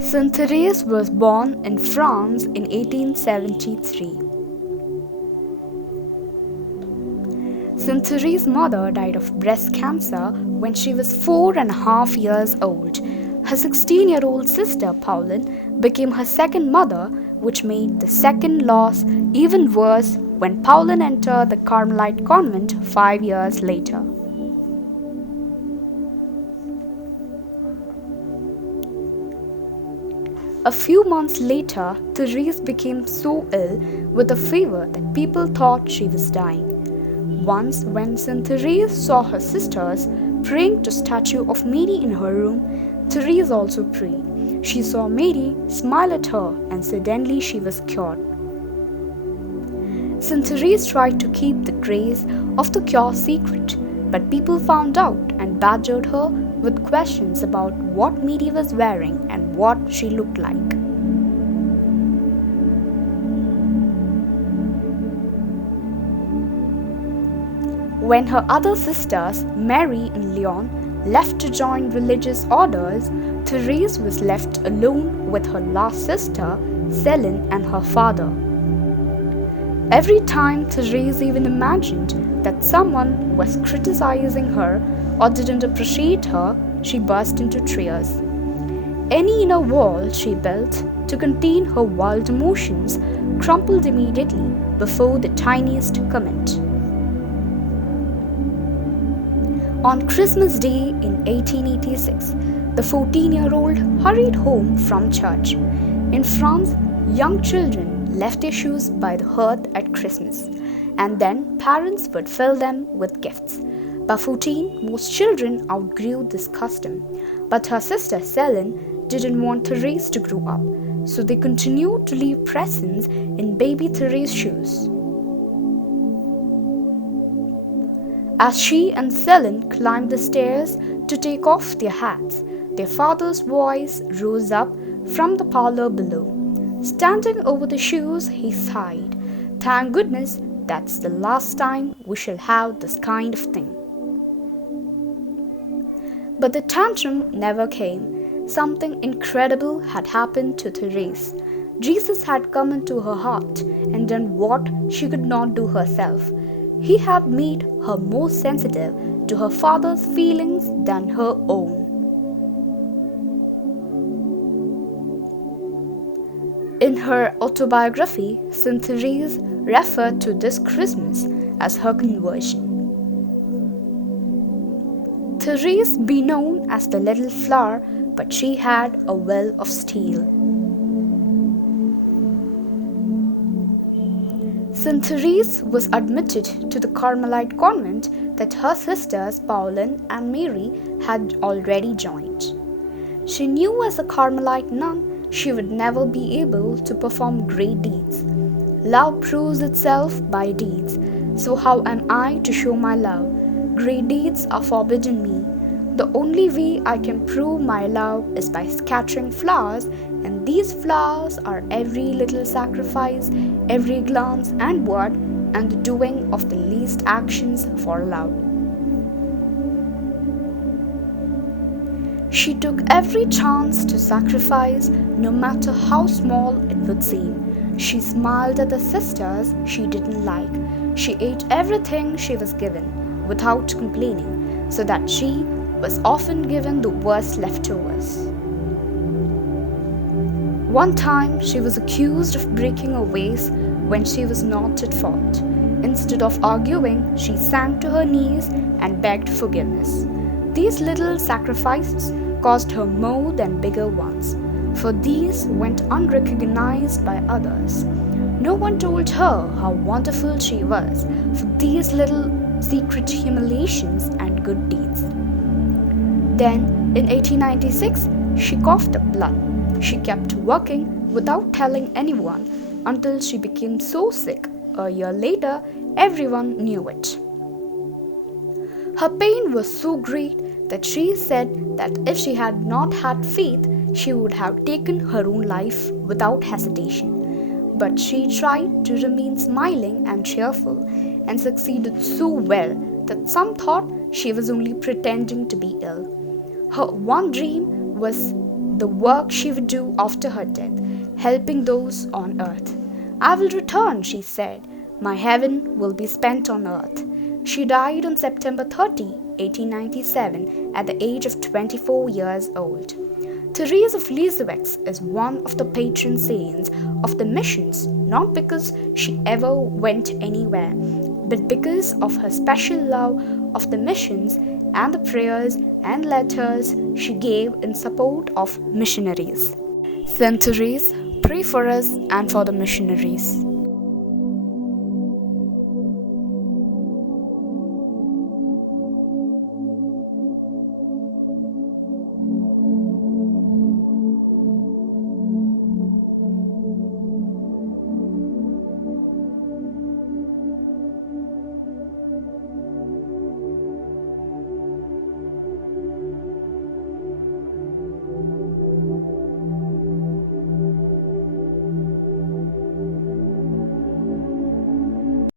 St.Therese was born in France in 1873. St.Therese's mother died of breast cancer when she was 4.5 years old. Her 16-year-old sister, Pauline, became her second mother, which made the second loss even worse when Pauline entered the Carmelite convent 5 years later. A few months later, Therese became so ill with a fever that people thought she was dying. Once, when St. Therese saw her sisters praying to a statue of Mary in her room, Therese also prayed. She saw Mary smile at her, and suddenly she was cured. St. Therese tried to keep the grace of the cure secret, but people found out and badgered her with questions about what Mary was wearing and what she looked like. When her other sisters, Mary and Leon, left to join religious orders, Therese was left alone with her last sister, Céline, and her father. Every time Therese even imagined that someone was criticizing her or didn't appreciate her, she burst into tears. Any inner wall she built to contain her wild emotions crumpled immediately before the tiniest comment. On Christmas Day in 1886, the 14-year-old hurried home from church. In France, young children left their shoes by the hearth at Christmas, and then parents would fill them with gifts. By 14, most children outgrew this custom, but her sister Céline didn't want Therese to grow up, so they continued to leave presents in baby Therese's shoes. As she and Céline climbed the stairs to take off their hats, their father's voice rose up from the parlor below. Standing over the shoes, he sighed. "Thank goodness that's the last time we shall have this kind of thing." But the tantrum never came. Something incredible had happened to Therese. Jesus had come into her heart and done what she could not do herself. He had made her more sensitive to her father's feelings than her own. In her autobiography, St. Therese referred to this Christmas as her conversion. Therese be known as the little flower, but she had a will of steel. St. Therese was admitted to the Carmelite convent that her sisters Pauline and Mary had already joined. She knew as a Carmelite nun she would never be able to perform great deeds. Love proves itself by deeds, so how am I to show my love? Great deeds are forbidden me. The only way I can prove my love is by scattering flowers, and these flowers are every little sacrifice, every glance and word, and the doing of the least actions for love. She took every chance to sacrifice, no matter how small it would seem. She smiled at the sisters she didn't like. She ate everything she was given, without complaining, so that she was often given the worst leftovers. One time, she was accused of breaking a vase when she was not at fault. Instead of arguing, she sank to her knees and begged forgiveness. These little sacrifices cost her more than bigger ones, for these went unrecognized by others. No one told her how wonderful she was for these little secret humiliations and good deeds. Then, in 1896, she coughed up blood. She kept working without telling anyone until she became so sick. A year later, everyone knew it. Her pain was so great that she said that if she had not had faith, she would have taken her own life without hesitation. But she tried to remain smiling and cheerful, and succeeded so well that some thought she was only pretending to be ill. Her one dream was the work she would do after her death, helping those on earth. I will return, she said. My heaven will be spent on earth. She died on September 30, 1897, at the age of 24 years old. Therese of Lisieux is one of the patron saints of the missions, not because she ever went anywhere, but because of her special love of the missions and the prayers and letters she gave in support of missionaries. St. Therese, pray for us and for the missionaries.